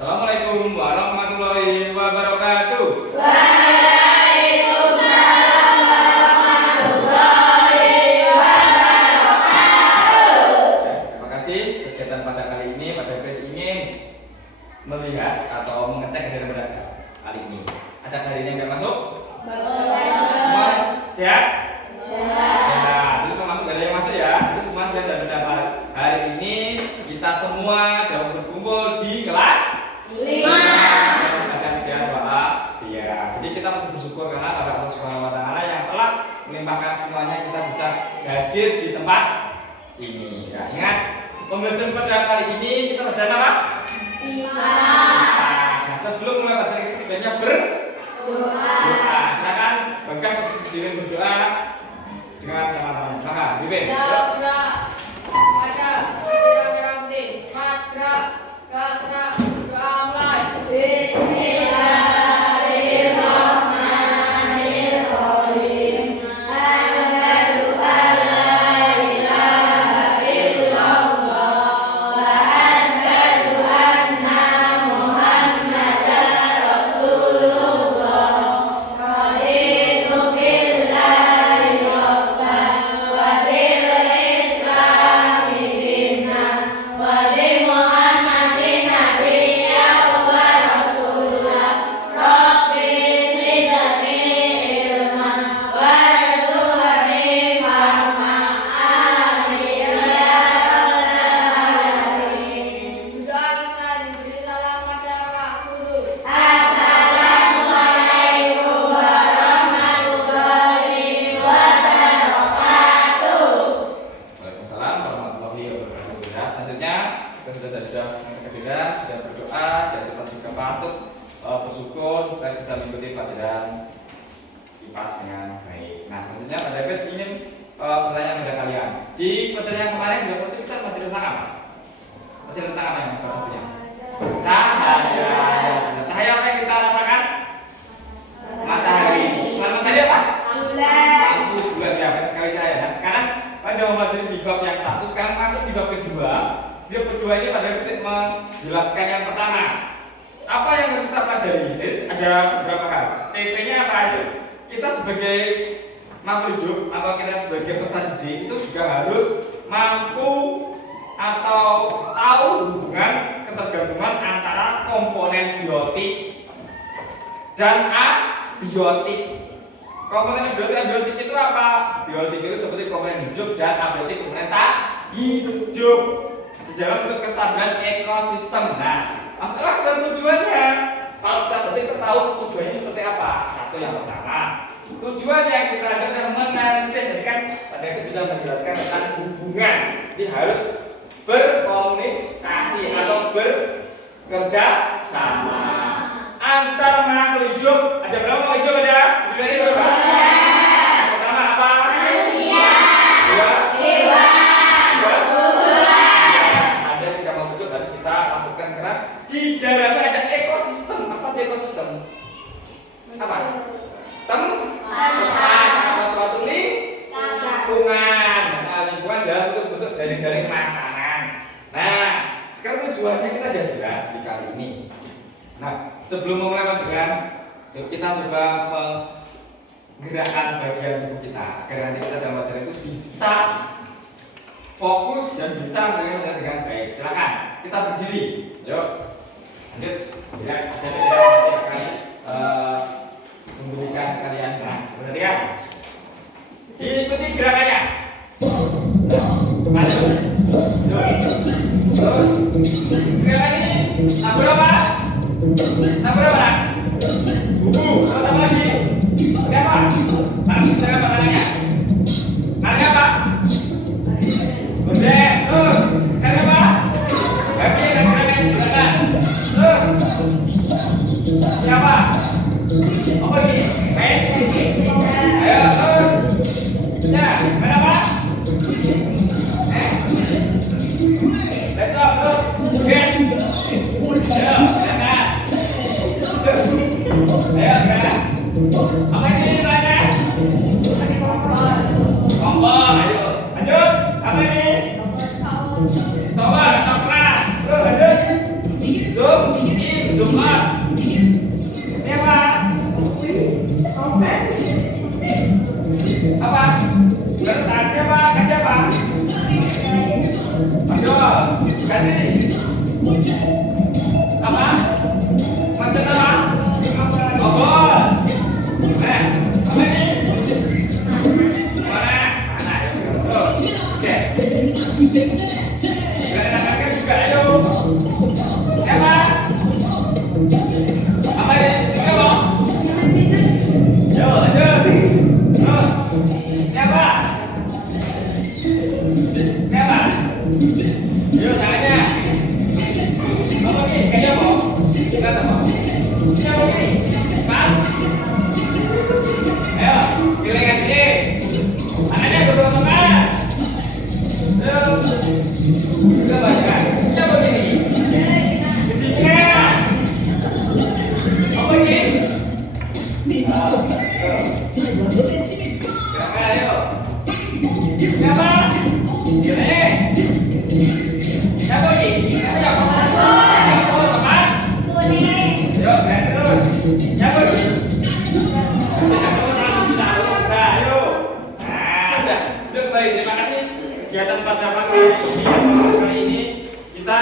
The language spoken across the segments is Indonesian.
Assalamualaikum warahmatullahi wabarakatuh. Waalaikumsalam warahmatullahi wabarakatuh. Terima kasih. Kegiatan pada kali ini Pak David ingin melihat atau mengecek dari mereka kali ini. Ada hari ini yang masuk? Semua siap? Siap. Jadi semua masuk, ada yang masuk ya. Jadi semua siap dan mendapat. Hari ini kita semua dapat berkumpul di kelas 5. Akan siap doa. Ya. Jadi kita perlu bersyukur karena pada Allah Subhanahu wa taala yang telah melimpahkan semuanya kita bisa hadir di tempat ini. Ya, ingat pembelajaran pada kali ini kita belajar apa? Nah, sebelum mulai belajar kita sebaiknya berdoa. Silakan bangga berdiri berdoa dengan teman-teman. Silakan, Bibin. Bismillahirrahmanirrahim. Asyhadu an la ilaha illallah wa asyhadu anna Muhammadar Rasulullah. Raditu billahi rabban wa bil islami dinan wa bi Muhammadin nabiyyan wa rasulah. Rabbi zidni ilman warzuqni fahman. Amin ya rabbal alamin. Assalamualaikum warahmatullahi wabarakatuh. Waalaikumsalam warahmatullahi wabarakatuh. Ya, selanjutnya kita sudah berdoa dan kita juga patut bersyukur supaya bisa mengikuti pelajaran IPAS dengan baik. Nah, selanjutnya Pak David ingin bertanya kepada kalian. Di pelajaran yang kemarin kita materi tentang apa? Materi tentang apa yang kita punya? Cahaya. Nah, cahaya apa yang kita rasakan? Matahari. Selain matahari apa? Lampu bulan, ya, banyak sekali cahaya. Nah, sekarang pada mempelajari di bab yang satu, sekarang masuk di bab kedua. Di bab kedua ini pada menjelaskan yang pertama. Apa yang harus kita pelajari? Ada beberapa hal. CP-nya apa itu? Kita sebagai makhluk hidup atau kita sebagai peserta didik itu juga harus mampu atau tahu hubungan ketergantungan antara komponen biotik dan abiotik. Komponen abiotik itu apa? Biotik itu seperti komponen hidup dan abiotik komponen tak hidup di dalam bentuk kestabilan ekosistem. Nah, masalah dan tujuannya. Kalau kita berarti kita tahu tujuannya seperti apa. Satu, yang pertama, tujuan yang kita lakukan menganalisis. Jadi kan pada itu sudah menjelaskan tentang hubungan. Jadi harus berkomunikasi atau bekerja sama antar makhluk hidup. Ada berapa makhluk hidup ada? Tujuannya berapa? Yang pertama apa? Manusia, Dua. hewan, tumbuhan. Ada 3 makhluk hidup harus kita lakukan karena di dalamnya ada ekosistem. Apa itu ekosistem? Apa? Tempat atau suatu lingkungan. Nah, lingkungan dalam bentuk jaring-jaring makanan. Nah, sekarang tujuannya kita sudah jelas di kali ini. Nah, sebelum memulai pelajaran, yuk kita coba menggerakkan bagian tubuh kita agar nanti kita dalam pelajaran itu bisa fokus dan bisa menerima pelajaran dengan baik. Silakan kita berdiri. Yuk, lanjut. Ya, jadi kita nanti akan memberikan kalian. Nah, perhatikan. Diikuti gerakannya. Maju. Terus. Gerakan ini tabur apa? Tabur apa? Buku. Terus apa lagi? Pakai apa? Pakai apa tangannya? Tangannya apa? Gede. Terus. Tangannya apa? Kaki dan tangan belakang. Terus. Siapa? Apa ini? Baik. Ayo terus. Ya, mana apa? Let's terus. Get. Ayo, jangan. Ayo, jangan. Apa ini namanya? Kompor. Ayo, lanjut. Apa ini? Sobat, keras. Terus lanjut. Zoom. Jumat. Ini apa? Apa? Tadi apa? Kasih apa? Ayo, kasih. Apa? Macet apa? Obor. Apa ini? Mana? Mana? Oke. Gerakan juga, ayo. Apa? Apa ini? Juga mau? Yo, lanjut. Terus. Siapa? Siapa? Yo, tangannya. Apa ini? Kayaknya mau? Kita mau. Siapa ini? Mas? Ayo, pilih kasih. Tangannya betul-betul. Terus. Juga banyak. Siapa ini? Ketiga. Apa ini? Ayo. Siapa? Gini. Siapa ini? Siapa? Siapa teman? Yuk, terus. Siapa ini? Ayo. Nah, sudah. Sudah kembali. Terima kasih. Kegiatan pada pagi ini kali ini kita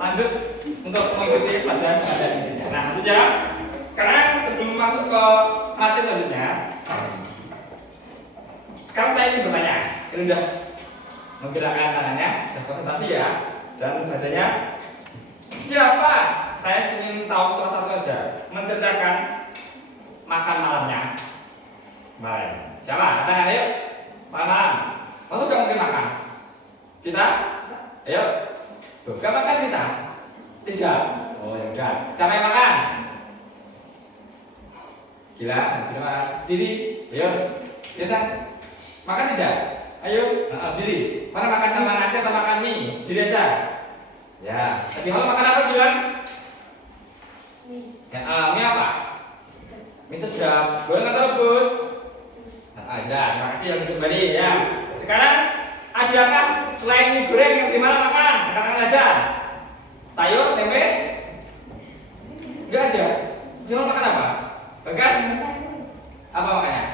lanjut untuk mengikuti pelajaran pada intinya. Nah, saja. Sekarang sebelum masuk ke materi selanjutnya, sekarang saya ingin bertanya. Ini sudah menggerakkan tangannya, sudah konsentrasi ya, dan badannya. Siapa? Saya ingin tahu salah satu aja menceritakan makan malamnya. Baik. Siapa? Ada ayo. Malam. Masuk gak mungkin makan? Kita? Ayo. Bukan makan kita? Tidak. Oh ya udah. Siapa yang makan? Gila, coba diri. Ayo. Kita makan tidak? Ayo. Diri. Mana makan sama nasi atau makan mie? Diri aja. Ya. Tadi malam makan apa Gila? Ya, mie apa? Mie sedap. Boleh nggak rebus? Ya, terima kasih yang kembali ya. Sekarang adakah selain mie goreng yang dimana makan? Katakan aja. Sayur, tempe? Enggak ada. Cuma makan apa? Bagas? Apa makannya?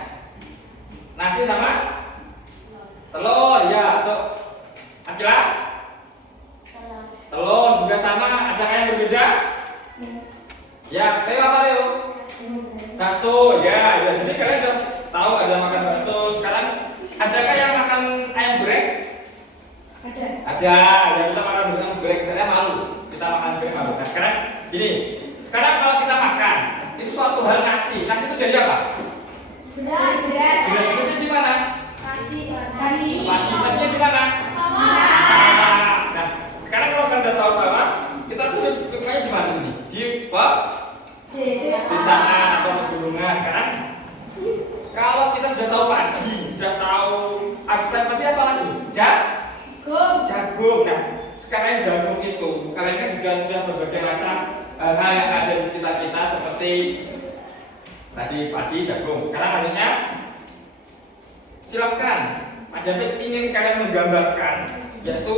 Nasi sama? Telur, ya. Atau Akila? Telur juga sama. Adakah yang berbeda? Ya, saya apa Leo? Bakso, ya. Jadi kalian udah tahu ada makan bakso. Sekarang adakah yang makan ayam goreng? Ada. Ya kita makan ayam goreng. Saya malu. Kita makan goreng malu. Nah sekarang gini. Sekarang kalau kita makan itu suatu hal nasi. Nasi itu jadi apa? Beras. Berasnya di mana? Padinya di mana? Sama. Nah sekarang kalau kalian udah tahu sama, kita tuh lukanya di mana sini? Di sana atau pegunungan. Sekarang kalau kita sudah tahu padi, sudah tahu abstrak tadi apa lagi? Jagung. Nah, sekarang jagung itu kalian kan juga sudah berbagai macam hal yang ada di sekitar kita seperti tadi padi, jagung. Sekarang lanjutnya silakan. Mas David ingin kalian menggambarkan yaitu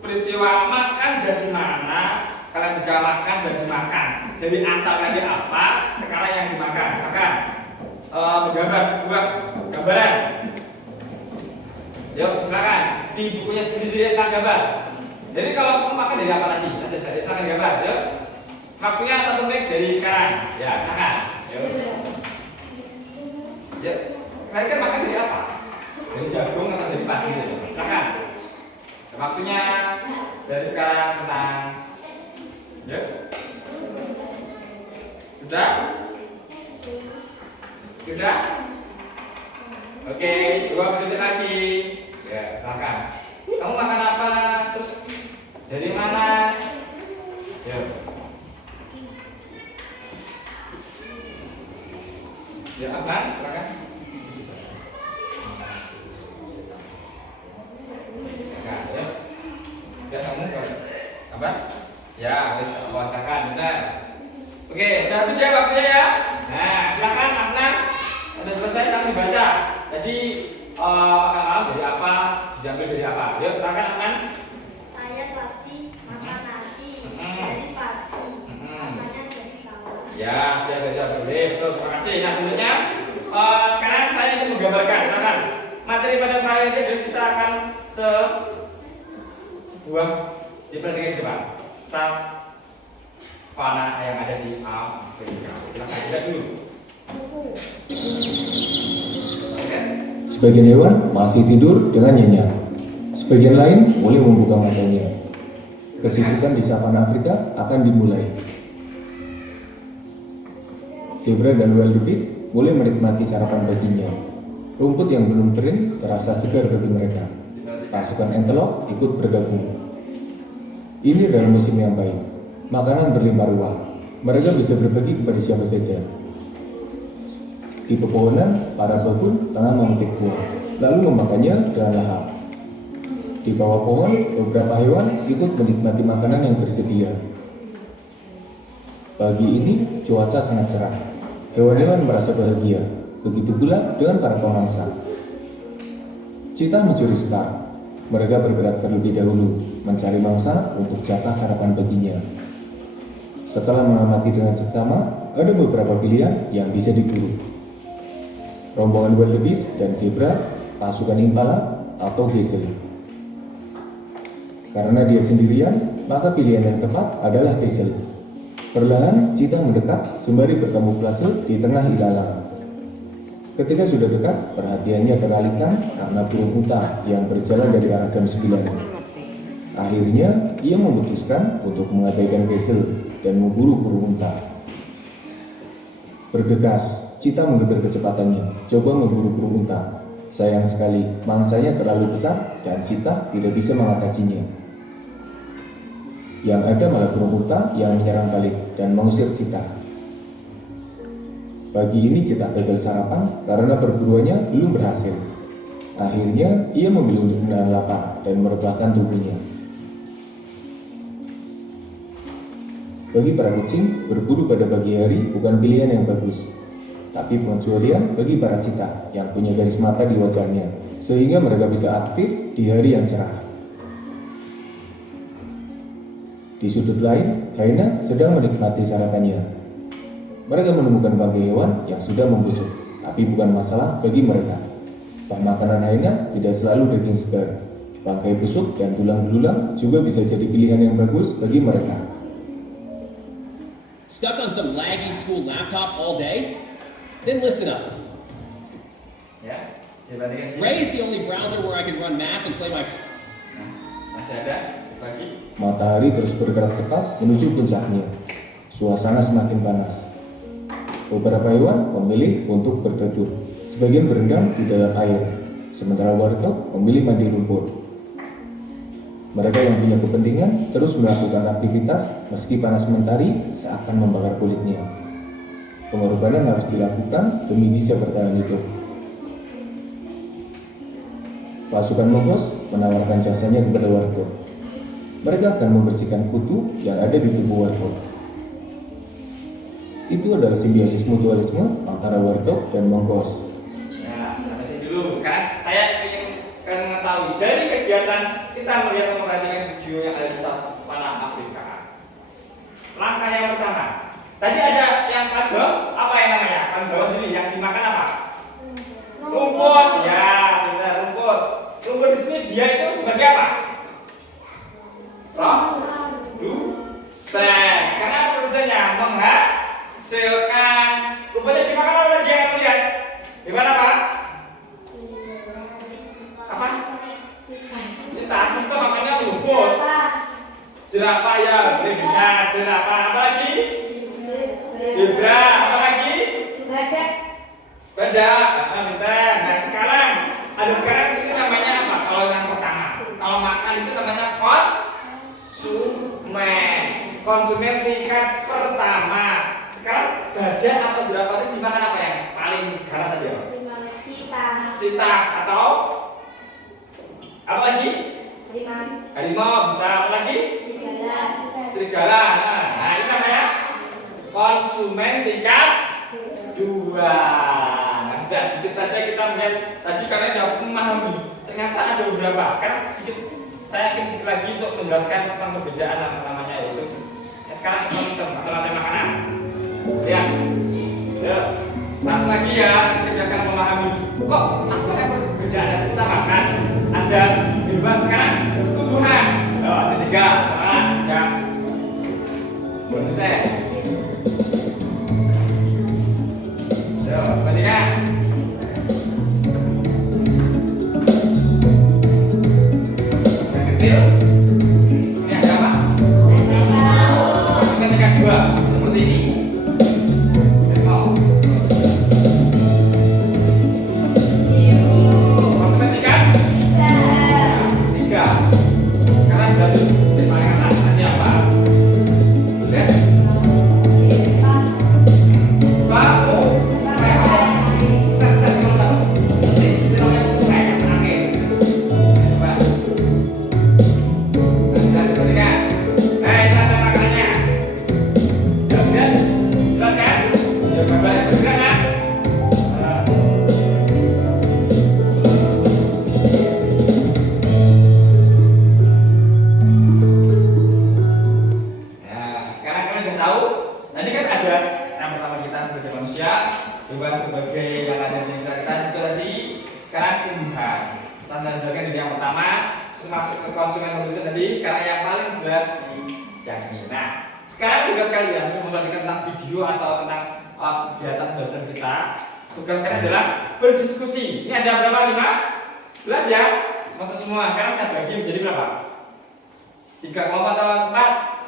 peristiwa makan dari mana, kalian juga makan dan dimakan. Dari asalnya apa, sekarang yang dimakan. Silakan. Menggambar sebuah gambaran. Yuk silakan di bukunya sendiri silakan gambar. Jadi kalau kamu makan dari apa tadi? Saya silakan gambar. Yuk. Waktunya 1 menit dari sekarang. Ya silakan. Yuk. Yuk. Kalian kan makan dari apa? Dari jagung atau dari padi? Silakan. Waktunya dari sekarang tentang. Yuk. Sudah? Sudah? Oke, 2 menit lagi. Ya, silakan. Kamu makan apa? Terus dari mana? Yuk. Ya, apa? Silakan. Nah, ya. Ya, kamu apa? Ya, wis silakan. Bentar. Oke, sudah habis ya waktunya ya. Nah, silakan Afnan. Sudah selesai kami baca. Jadi makan malam dari apa? Diambil dari apa? Yuk, silakan Afnan. Saya tadi makan nasi dari pagi. Rasanya jadi Ya, sudah bisa boleh. Betul, terima kasih. Nah, selanjutnya sekarang saya ingin menggambarkan. Nah, materi pada kali ini kita akan sebuah diperhatikan coba. Savana yang ada di Afrika. Silakan lihat dulu. Oke. Sebagian hewan masih tidur dengan nyenyak. Sebagian lain mulai membuka matanya. Kesibukan di savana Afrika akan dimulai. Zebra dan wildebeest mulai menikmati sarapan paginya. Rumput yang belum kering terasa segar bagi mereka. Pasukan antelope ikut bergabung. Ini adalah musim yang baik. Makanan berlimpah ruah. Mereka bisa berbagi kepada siapa saja. Di pepohonan, para babun tengah memetik buah, lalu memakannya dengan lahap. Di bawah pohon, beberapa hewan ikut menikmati makanan yang tersedia. Pagi ini, cuaca sangat cerah. Hewan-hewan merasa bahagia, begitu pula dengan para pemangsa. Cheetah mencuri star. Mereka bergerak terlebih dahulu, mencari mangsa untuk jatah sarapan paginya. Setelah mengamati dengan seksama, ada beberapa pilihan yang bisa diburu. Rombongan wildebeest dan zebra, pasukan impala, atau gazelle. Karena dia sendirian, maka pilihan yang tepat adalah gazelle. Perlahan, cheetah mendekat sembari berkamuflase di tengah ilalang. Ketika sudah dekat, perhatiannya teralihkan karena burung unta yang berjalan dari arah jam 9. Akhirnya, ia memutuskan untuk mengabaikan gazelle dan memburu burung unta. Bergegas, cheetah menggeber kecepatannya, coba memburu burung unta. Sayang sekali, mangsanya terlalu besar dan cheetah tidak bisa mengatasinya. Yang ada malah burung unta yang menyerang balik dan mengusir cheetah. Pagi ini cheetah gagal sarapan karena perburuannya belum berhasil. Akhirnya, ia memilih untuk menahan lapar dan merebahkan tubuhnya. Bagi para kucing, berburu pada pagi hari bukan pilihan yang bagus. Tapi pengecualian bagi para cheetah yang punya garis mata di wajahnya, sehingga mereka bisa aktif di hari yang cerah. Di sudut lain, hyena sedang menikmati sarapannya. Mereka menemukan bangkai hewan yang sudah membusuk, tapi bukan masalah bagi mereka. Makanan hyena tidak selalu daging segar. Bangkai busuk dan tulang belulang juga bisa jadi pilihan yang bagus bagi mereka. Stuck on some laggy school laptop all day? Then listen up. Ya, dibandingkan sini. Ray is the only browser where I can run math and play my... Nah, masih ada bagi. Matahari terus bergerak tepat menuju puncaknya. Suasana semakin panas. Beberapa hewan memilih untuk berteduh. Sebagian berendam di dalam air, sementara warthog memilih mandi rumput. Mereka yang punya kepentingan terus melakukan aktivitas meski panas mentari seakan membakar kulitnya. Pengorbanan harus dilakukan demi bisa bertahan hidup. Pasukan Mongoose menawarkan jasanya kepada warthog. Mereka akan membersihkan kutu yang ada di tubuh warthog. Itu adalah simbiosis mutualisme antara warthog dan mongoose. Nah, sampai sini dulu. Sekarang saya ingin mengetahui dari kegiatan kita melihat memperhatikan video yang ada di savana Afrika. Langkah yang pertama, tadi ada yang kandong, apa yang namanya? Kandong ini yang dimakan apa? Rumput. Ya, benar, rumput. Rumput di sini dia itu sebagai apa? Produsen. Karena produsennya menghasilkan. Rumputnya dimakan apa tadi yang kamu lihat? Di mana Pak? Apa? Cheetah, kita makannya rumput. Jerapah ya, bisa jerapah. Apa lagi? Zebra. Apa lagi? Badak. Bentar. Nah sekarang ini namanya apa? Kalau yang pertama, kalau makan itu namanya konsumen tingkat pertama. Sekarang badak atau jerapah itu dimakan apa yang paling ganas saja? Cheetah atau apa lagi? Harimau bisa. Apa lagi? Serigala. Nah ini namanya konsumen tingkat 2. Nah sudah sedikit saja kita melihat tadi karena sudah memahami ternyata ada beberapa. Sekarang sedikit saya akan sedikit lagi untuk menjelaskan tentang perbedaan namanya yaitu. Sekarang kita rantai makanan. Ya, bonusnya. Ayo, perhatikan. Yang kecil. Ini ada apa? Matematika 2 seperti ini. Nol. Matematika 3. Sekarang lanjut yang paling atas nanti apa? Set. Baru. Set dulu. Nanti kita namanya kayak terakhir. Coba. Nah, perhatikan. Tanda makanannya. Jelas kan? Jelas kan? Ya, balik bergerak kan? Nah, sekarang kalian sudah tahu. Tadi kan ada yang pertama kita sebagai manusia, hewan sebagai yang ada di kita juga tadi. Sekarang tumbuhan. Saya sudah jelaskan di yang pertama, itu masuk ke konsumen manusia tadi. Sekarang yang paling jelas di yang ini. Nah, sekarang tugas kalian untuk memperhatikan tentang video atau tentang kegiatan belajar kita. Tugas kalian adalah berdiskusi. Ini ada berapa? 15 ya? Masuk semua. Sekarang saya bagi menjadi berapa? 3 kelompok atau 4?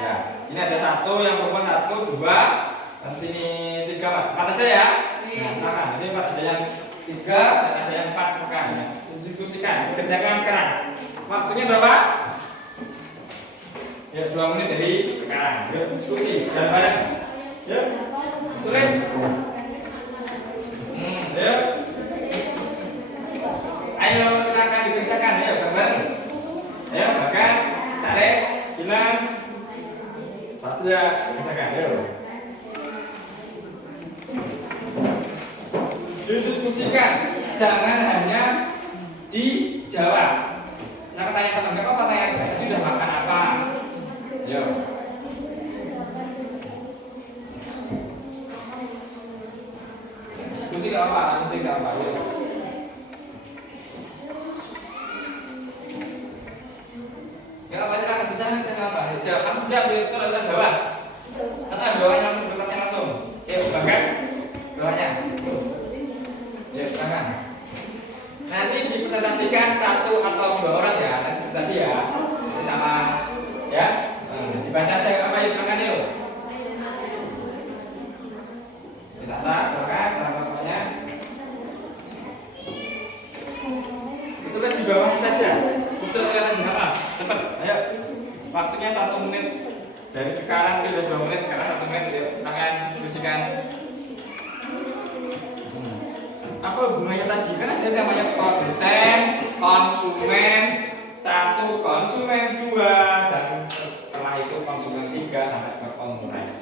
Ya, sini ada 1 yang perempuan 1, 2, dan sini 3, 4 aja ya. Nah, silakan. Ini 4 ada yang 3 dan ada yang 4 bukan. Ya, diskusikan, kerjakan sekarang. Waktunya berapa? Ya, 2 menit dari sekarang. Yuk, diskusi. Jangan banyak. Yuk, tulis. Yuk. Ayo, silakan dikerjakan. Ayo, bareng. Ayo, Bagas, Sarek, Gilang. 1 ya, kerjakan. Yuk. Didiskusikan. Jangan hanya dijawab. Jangan tanya teman, enggak apa-apa tanya aja. Tadi udah makan apa? Yo. Diskusi enggak apa, diskusi enggak apa. Yo. Enggak apa silakan bicara jangan apa. Jawab langsung jawab yo, coret ke bawah. Atau bawahnya langsung kertasnya langsung. Yuk, Bagas. Bawahnya. Ya, silakan. Nanti dipresentasikan 1 atau 2 orang ya, seperti tadi ya. Ini sama ya. Dibaca aja apa ya, silakan yuk. Bisa silakan cara ngomongnya. Ditulis di bawahnya saja. Muncul kelihatan juga. Cepat, ayo. Waktunya 1 menit. Dari sekarang itu sudah 2 menit karena 1 menit. Yuk, silakan diskusikan. Apa hubungannya tadi? Kan ada namanya produsen, konsumen 1, konsumen 2, dan setelah itu konsumen 3 sampai ke pengurai.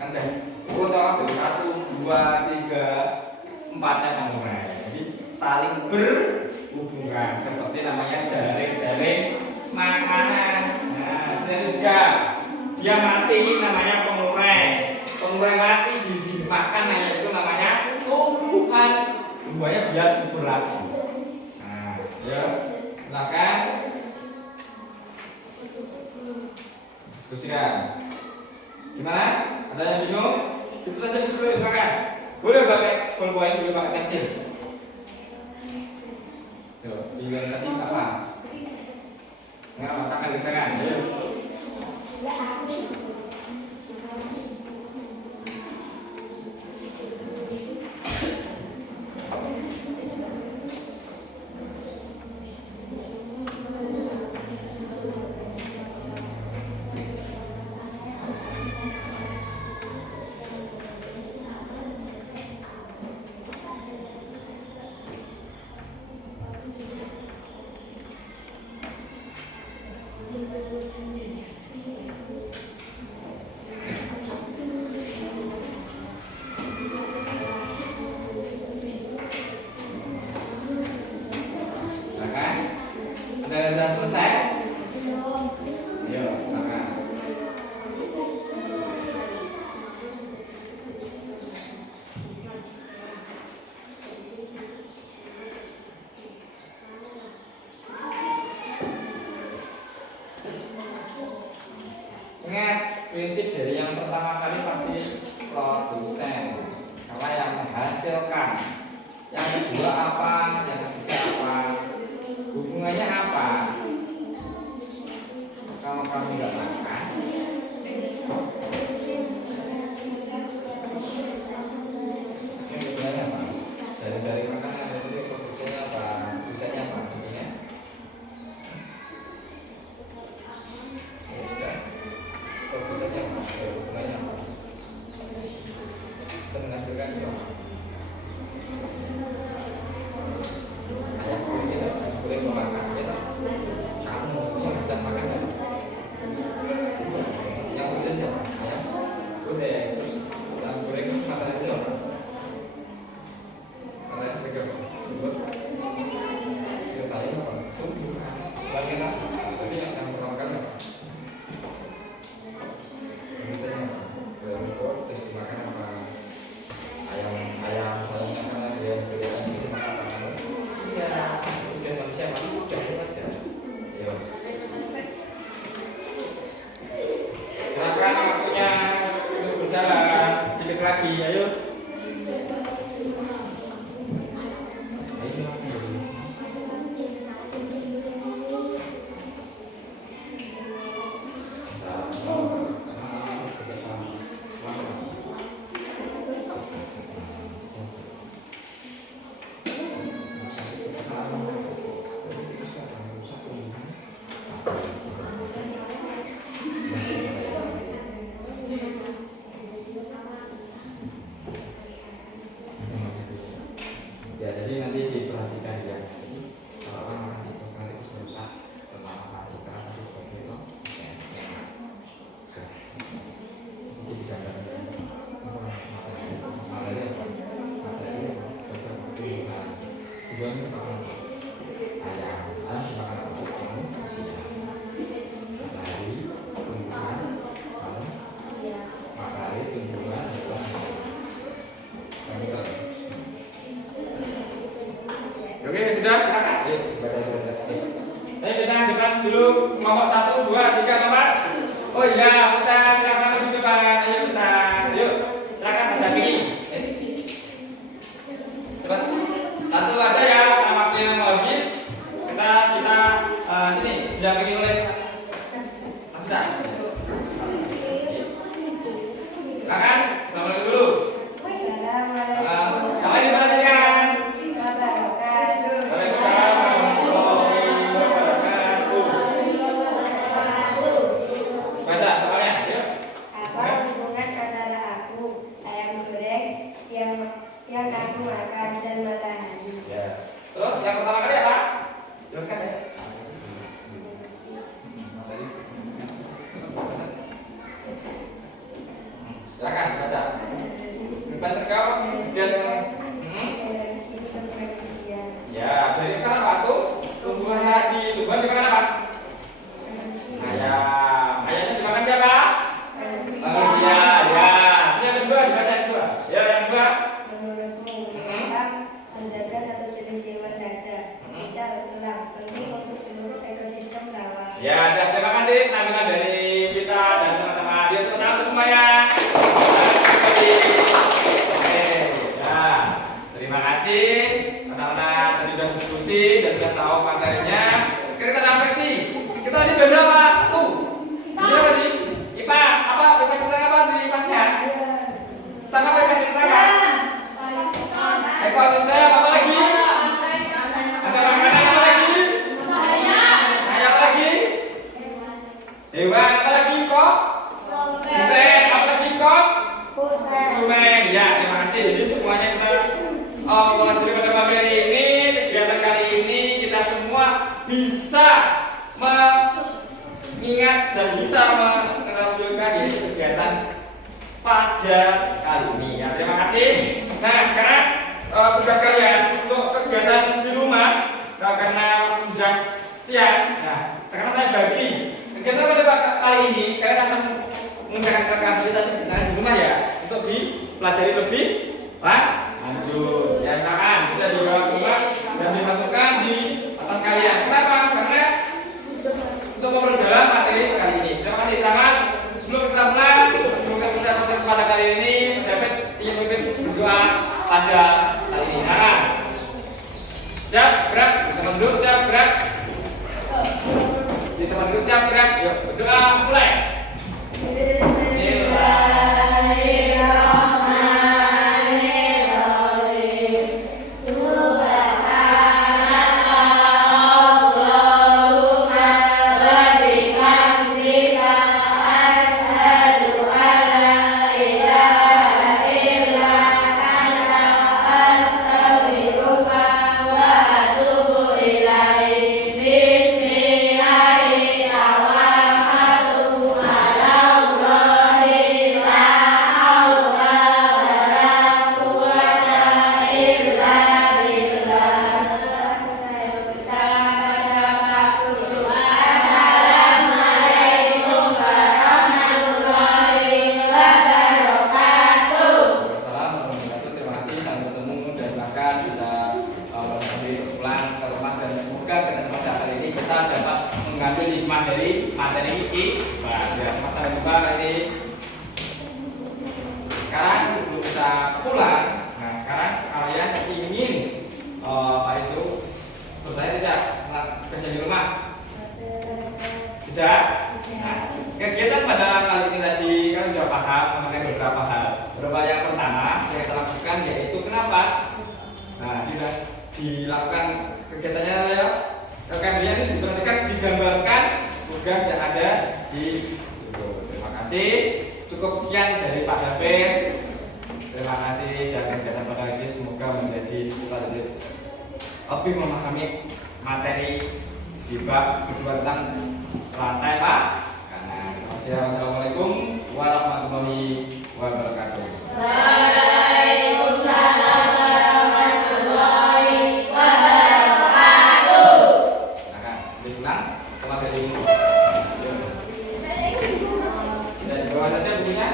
Kan deh, itu dari 1, 2, 3, 4-nya pengurai. Jadi saling berhubungan seperti namanya jaring-jaring makanan. Nah, sebenarnya juga dia mati namanya pengurai. Pengurai mati dimakan, nah itu namanya tumbuhan. Tumbuhannya biar subur lagi. Nah, ya, silakan diskusikan. Gimana? Ada yang bingung? Itu aja disuruh silakan. Boleh pakai pulpen, boleh pakai pensil. Tuh, di tadi apa? Nggak matakan kerjakan. Ayo. Ingat, prinsip dari yang pertama kali pasti produsen, karena yang menghasilkan. Yang kedua apa? Yang ketiga apa? Hubungannya apa? Kalau kamu nggak makan, ini hubungannya apa? Cari-cari makanan itu produsennya apa? Produsennya apa? Intinya. Ya sudah. Produsennya apa? Hubungannya apa? Bisa menghasilkan apa? Ayah kulit gitu, ayah kulit memakan gitu. Kamu yang bisa makan siapa? Yang kulit siapa? Ayah kulit. Terus yang kulit mata itu apa? Mata istri apa? Buat ya saya apa? Tumbuhan. Lagi apa? Tapi yang pertama kali apa? Misalnya apa? Kulit terus dimakan apa? Ayam saya makan lagi ya. Udah manusia mati udah aja. Ayo. Silakan waktunya terus berjalan dikit lagi, ayo. Ya, jadi nanti diperhatikan ya. Kalau orang makan di pos nanti itu rusak, terutama mati karena nanti seperti itu. Jadi digambar materi apa? Materi apa? Tumbuhan. Tumbuhan itu makan apa? Ayam. Ayam makan apa? Manusia. Matahari, tumbuhan, matahari, tumbuhan, itu kami tahu. Oke, sudah silakan. Ayo kita depan dulu, kelompok 1, 2, 3, 4. Oh iya, kita silakan maju depan. Ayo kita, ayo silakan baca kiri. Cepat, satu aja ya, waktunya mau habis. Kita sini didampingi oleh Hamza. Silakan, assalamualaikum dulu. Sampai diperhatikan. Baca soalnya, yuk. Apa hubungan antara aku, ayam goreng yang aku makan dan matahari? Ya. Terus yang pertama kali apa? Jelaskan ya. Silakan baca. Beban tergawat dan ya, dari kan waktu tumbuhan tadi, tumbuhan dimakan apa? Ayam. Ayamnya dimakan siapa? Manusia. Ya. Yang kedua dibaca yang kedua. Ya, yang kedua. Menurutmu, mengapa menjaga satu jenis hewan saja bisa telah penting untuk seluruh ekosistem sawah? Ya, dan terima kasih penampilan dari kita dan teman-teman. Dia tepuk tangan untuk semuanya. Ya, terima kasih teman-teman tadi sudah diskusi dan sudah tahu materinya. Sekarang kita refleksi. Kita tadi belajar apa? Satu. Belajar apa tadi? IPAS. Apa? IPAS tentang apa tadi IPASnya? Tentang apa IPAS tentang apa? Ekosistem. Apa lagi? Antara makanan apa lagi? Saya apa lagi? Hewan apa lagi kok? Buset, apa lagi kok? Konsumen. Ya, terima kasih. Jadi semuanya kita pelajari pada pagi hari ini, kegiatan kali ini kita semua bisa mengingat dan bisa menampilkan ya, kegiatan pada kali ini. Ya, terima kasih. Nah, sekarang tugas kalian untuk kegiatan di rumah karena sudah siang. Nah, sekarang saya bagi kegiatan pada kali ini kalian akan mengerjakan kegiatan misalnya di rumah ya untuk dipelajari lebih lanjut. Ya, silakan bisa dibawa keluar dan dimasukkan di atas kalian. Kenapa? Karena untuk memperdalam materi kali ini. Terima kasih, silakan. materi. Sekarang sebelum kita pulang, nah sekarang kalian ingin apa itu bertanya tidak tentang kerja di rumah? Tidak. Nah, kegiatan pada kali ini tadi kan sudah paham mengenai beberapa hal. Beberapa yang pertama yang kita lakukan yaitu kenapa? Nah, sudah dilakukan kegiatannya ya. Kemudian ini diperhatikan digambarkan tugas yang ada di situ. Terima kasih. Cukup sekian dari Pak David. Terima kasih dan kegiatan pada hari ini semoga menjadi sekitar lebih memahami materi di bab kedua tentang rantai Pak. Terima kasih. Wassalamualaikum warahmatullahi wabarakatuh. Waalaikumsalam warahmatullahi wabarakatuh. Silakan diulang setelah dari ini. Dan bawa saja bukunya.